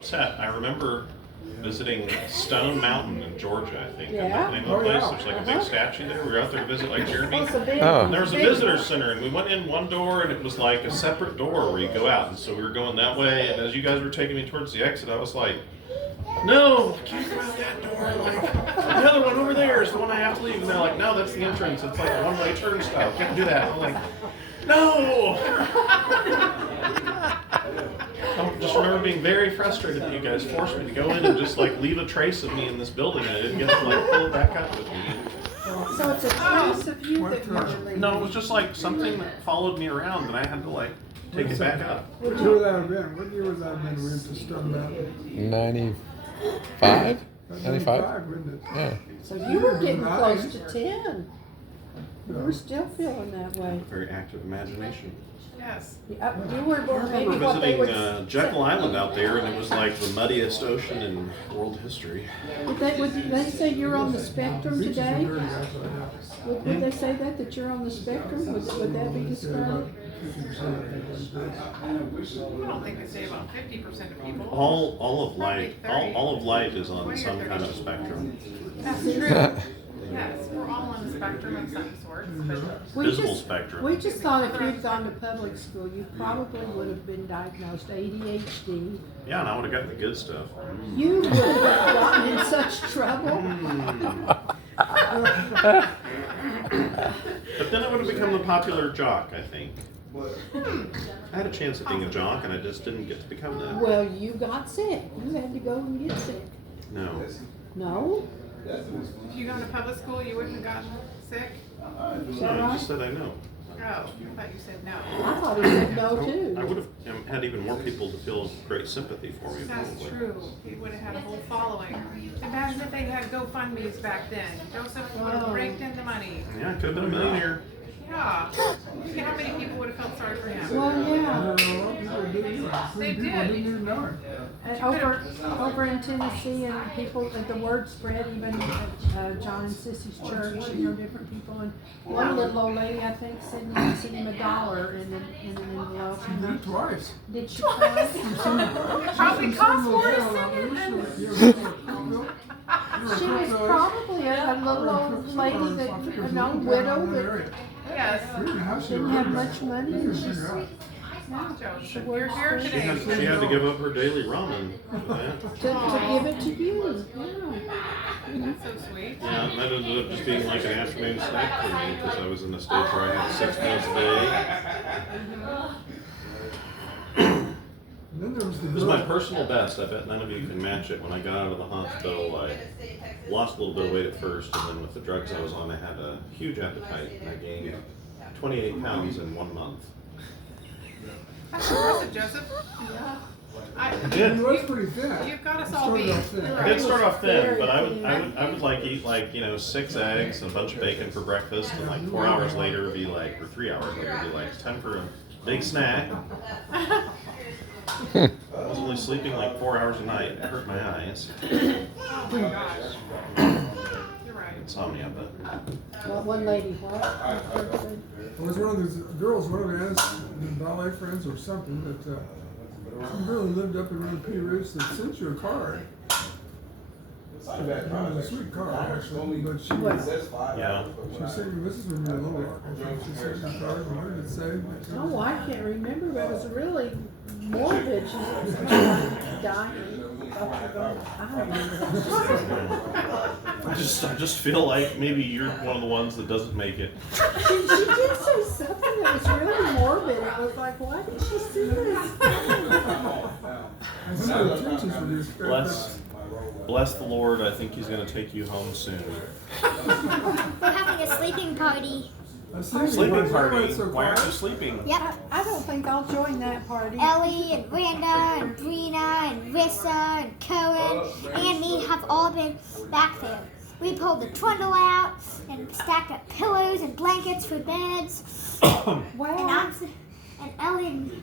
Set. I remember visiting Stone Mountain in Georgia, I think. Yeah. Isn't that the name of the place? There's like a big statue there. We were out there to visit like Jeremy. It's a big, Oh. And there was a big visitor one. center, and we went in one door, and it was like a separate door where you go out. And so we were going that way, and as you guys were taking me towards the exit, I was like, no, I can't go out that door. Like, the other one over there is the one I have to leave. And they're like, no, that's the entrance. It's like a one-way turnstile. Can't do that. I'm like, no. I just remember being very frustrated that you guys forced me to go in and just like leave a trace of me in this building, and I didn't get to like pull it back up with me. So it's a trace of you that you're leaving. No, it was just like something that followed me around, and I had to like take it back up. What year would that have been? What year was that when we went to Stone Mountain? 95? 95? Wouldn't it? Yeah. So you were getting Nice. close to 10. You were still feeling that way. Very active imagination. Yes. You were I maybe remember what they visiting would. Jekyll Island out there, and it was like the muddiest ocean in world history. Would they say you're on the spectrum Beaches are today? dirty, that's what I Would they say that you're on the spectrum? Would that be described? 50% of people these days. I don't think they say about 50% of people. All of light, all of light is on some kind of spectrum. That's true. Yes, we're all on the spectrum of some sort. But Visible spectrum. We just thought if you'd gone to public school, you probably would have been diagnosed ADHD. Yeah, and I would have gotten the good stuff. You would have gotten in such trouble. But then I would have become the popular jock, I think. I had a chance at being a jock, and I just didn't get to become that. Well, you got sick. You had to go and get sick. No. No? if you gone to public school, you wouldn't have gotten sick? Is No, that I right? just said I know. Oh, I thought you said no. I thought he said no I too. would have had even more people to feel great sympathy for me. That's probably. true. He would have had a whole following. Imagine if they had GoFundMe's back then. Joseph would have Wow. raked in the money. Yeah, I could have been a millionaire. Yeah. Look at how many people would have felt sorry for him. Well, I yeah. don't know, people didn't know. They People did. didn't even know it. And over in Tennessee, and people, the word spread even at John and Sissy's church, different people. And one little old lady, I think, sent him $1 in an envelope. She did it twice. Did she try? Probably cost more to send it than. She was probably a little old lady that, a young widow that Yes. didn't have much money, and she's, Joseph, you're here She today. had to give up her daily ramen for that. to give it to you, yeah. That's so sweet. Yeah, and that ended up just being like an afternoon snack for me because I was in a stage where I had 6 meals a day. And then there was the It was my girl. personal best. I bet none of you can match it. When I got out of the hospital, I lost a little bit of weight at first, and then with the drugs I was on, I had a huge appetite, and I gained 28 pounds in 1 month. That's impressive, Joseph. I It was pretty thin. You've got us It all started beat. off thin. You're I did right. start off thin, Very but thin. I would like eat like 6 eggs and a bunch of bacon for breakfast, and like 4 hours later it'd be like, or 3 hours later it'd be like, it's time for a big snack. I was only sleeping like 4 hours a night. It hurt my eyes. Oh my gosh. You're right. Insomnia, but Well, one lady, what? It was one of those girls, one of the ballet friends or something, that she really lived up in really pretty rich, that sent you a card. It was a sweet card, actually, but she yeah. said, this is when you were little. I think she sent you a card, and what did it say? Oh, I can't remember, but it was really morbid. She was dying. I don't remember what she said. I just feel like maybe you're one of the ones that doesn't make it. She did say something that was really morbid. It was like, why did she say this? I think her intentions were just Bless the Lord. I think He's going to take you home soon. We're having a sleeping party. Sleeping party. Why aren't you sleeping? Yep. I don't think I'll join that party. Ellie and Randa and Brina and Rissa and Cohen and me have all been back there. We pulled the trundle out and stacked up pillows and blankets for beds. Well, And Ellie and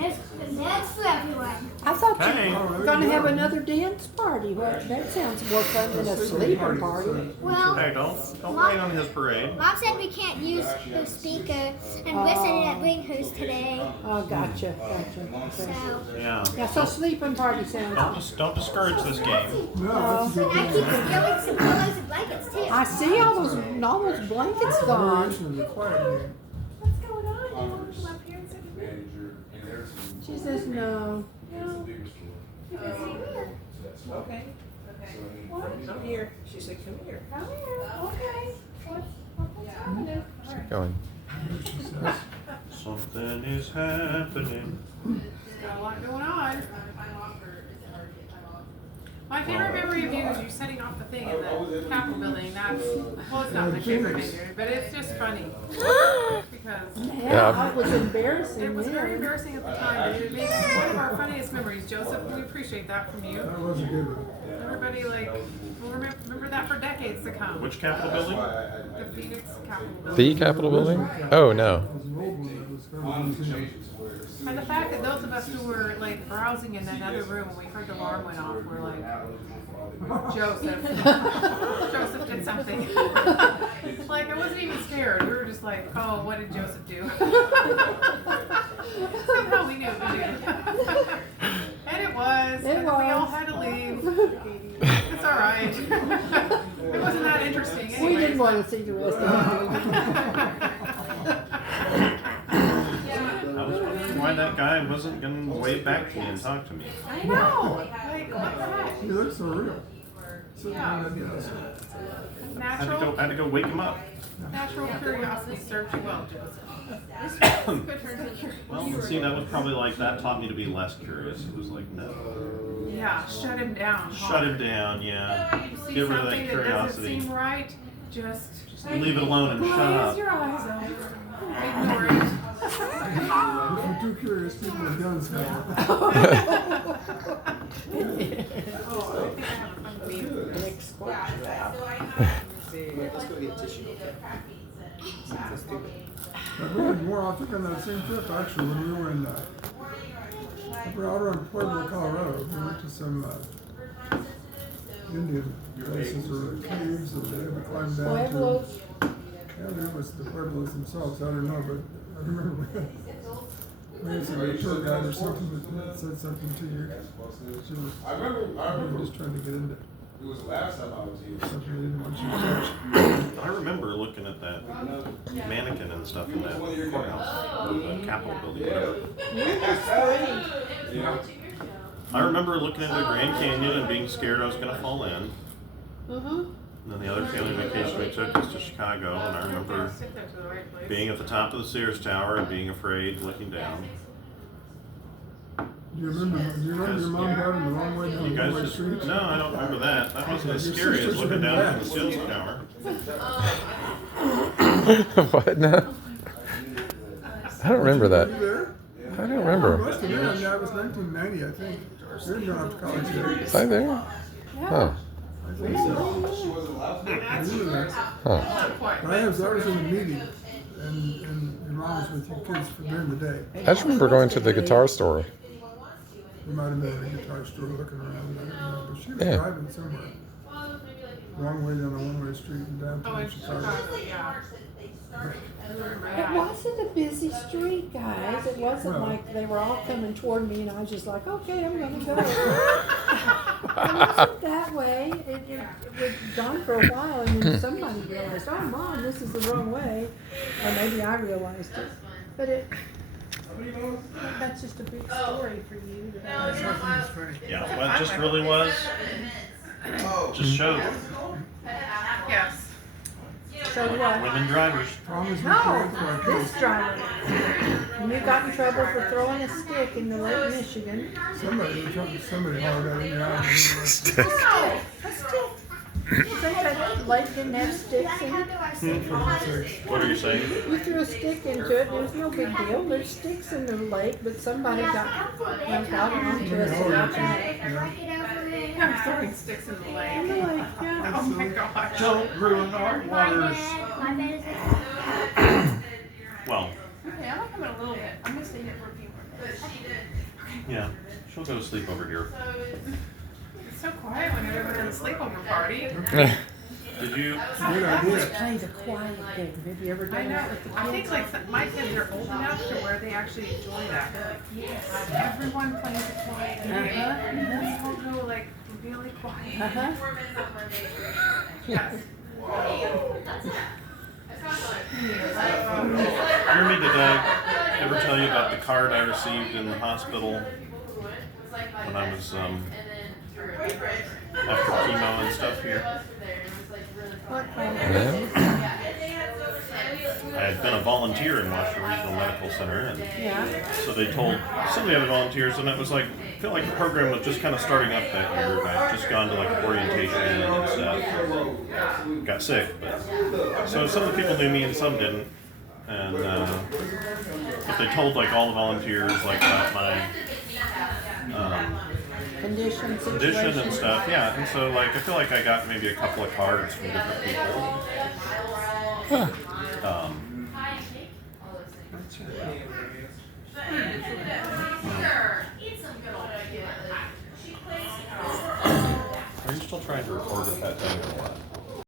there's beds for everyone. I thought Okay. We're gonna have another dance party. Well, that sounds more fun than a sleeping party. Well, Hey, don't rain on his parade. Mom said we can't use the speaker, and we're sitting at Ringhurst today. Oh, gotcha. Okay. So, Yeah. Yeah, so sleeping party sounds. Don't discourage this game. No, that's a and good I keep stealing some pillows and blankets too. I see all those blankets gone. variation of the quiet game. What's going on? You want to come up here and sit? She says no. Okay. Come here. She said, come here. Come here. Okay. What's happening? Keep going. Something is happening. Got a lot going on. My favorite memory of you is you setting off the thing in the Capitol building. That's, well, it's not my favorite memory, but it's just funny. Because Yeah, it was embarrassing. it was very then. embarrassing at the time, but it makes one of our funniest memories. Joseph, we appreciate that from you. That was a good one. Everybody, like, will remember that for decades to come. Which Capitol building? The Phoenix Capitol building. The Capitol building? Oh, no. It was an old one that was kind of museum. And the fact that those of us who were like browsing in another room when we heard the alarm went off were like, Joseph did something. Like, I wasn't even scared. We were just like, oh, what did Joseph do? Somehow we knew what to do. And it was. It and we all was. had to leave. It's all right. It wasn't that interesting anyway. We didn't want to see the rest of it. I was wondering why that guy wasn't going to wave back to me and talk to me. I know. Like, what the heck? He looks so real. Sitting Yeah. on that desk. Natural. I had to go wake him up. Natural curiosity served you well, Joseph. Good turn to curiosity. Well, see, that was probably like, that taught me to be less curious. It was like, no. Yeah, shut him down. Shut him down, yeah. You see Get rid of something that that doesn't curiosity. seem right, just Leave it alone and shut close up. your eyes out. Ignore it. If you're too curious, people with guns have See, let's go get tissue. Let's do it. But we had more, I think, on that same trip, actually, when we were in, we were out around Pueblo, Colorado. We went to some Indian places or caves that they had to climb down to. Pueblos. Yeah, it was the Pueblos themselves, I don't know, but I remember we had some tour guide or something that said something to you. She was, we were just trying to get into It was the last time I was here. something we didn't want you to touch. I remember looking at that mannequin and stuff in that courthouse, or the Capitol building, whatever. Yeah. I remember looking at the Grand Canyon and being scared I was going to fall in. Mm-hmm. And then the other family vacation we took was to Chicago, and I remember Sit there to the right place. being at the top of the Sears Tower and being afraid, looking down. Do you remember your mom driving the wrong way down You the guys one-way just, street? no, I don't remember that. That wasn't as Your scary as sisters looking are down bad. from the Sears Tower. What now? I don't remember Were you that. there? I don't It remember. must have been, yeah, it was 1990, I think. We were going off to college there. Was I there? Huh. I think so. She wasn't allowed to. You were there. Huh. But I was in a meeting, and mom was with your kids for during the day. I just remember going to the guitar store. We might have been at a guitar store looking around, I don't know, but she was Yeah. driving somewhere. Wrong way down a one-way street in Oh, downtown in Chicago. Chicago, yeah. I remember It that. wasn't a busy street, guys. It wasn't Well. like they were all coming toward me and I was just like, okay, I'm gonna go. It wasn't that way. It was gone for a while and then somebody realized, oh, Mom, this is the wrong way. Or maybe I realized it. But that's just a big story for you. Yeah, what it just really was, just showed Yes. So what? women drivers. Tom is No, required for our this kids. driver. And you got in trouble for throwing a stick in the Lake Michigan. Somebody hollered at me out. No, a stick. You think that lake didn't have sticks in it? What are you saying? You threw a stick into it, there's no big deal. There's sticks in the lake, but somebody got onto us about that. I'm throwing sticks in the In lake. the lake, yeah. Oh my gosh. Don't ruin our waters. My bed is Well, Okay, I'm gonna come in a little bit. I'm gonna stay here for a few more minutes. yeah. She'll go to sleep over here. It's so quiet when everyone has a sleepover party. Did you? Good idea. Play the quiet game. Have you ever I done know. that with the I think kids? like my kids are old enough to where they actually enjoy that. They're like, yes, everyone plays a quiet game. Let's all go like really quiet. Uh-huh. Yes. Jeremy, did I ever tell you about the card I received in the hospital when I was after chemo and stuff here? I had been a volunteer in Washington Regional Medical Center, and Yeah. so they told some of the other volunteers, and it was like, I feel like the program was just kind of starting up that year. And I'd just gone to like orientation and stuff. Got sick, but so some of the people knew me and some didn't. And but they told like all the volunteers like about my Condition, condition and situation. stuff. Yeah, and so like I feel like I got maybe a couple of cards from different people. Are you still trying to record at that time?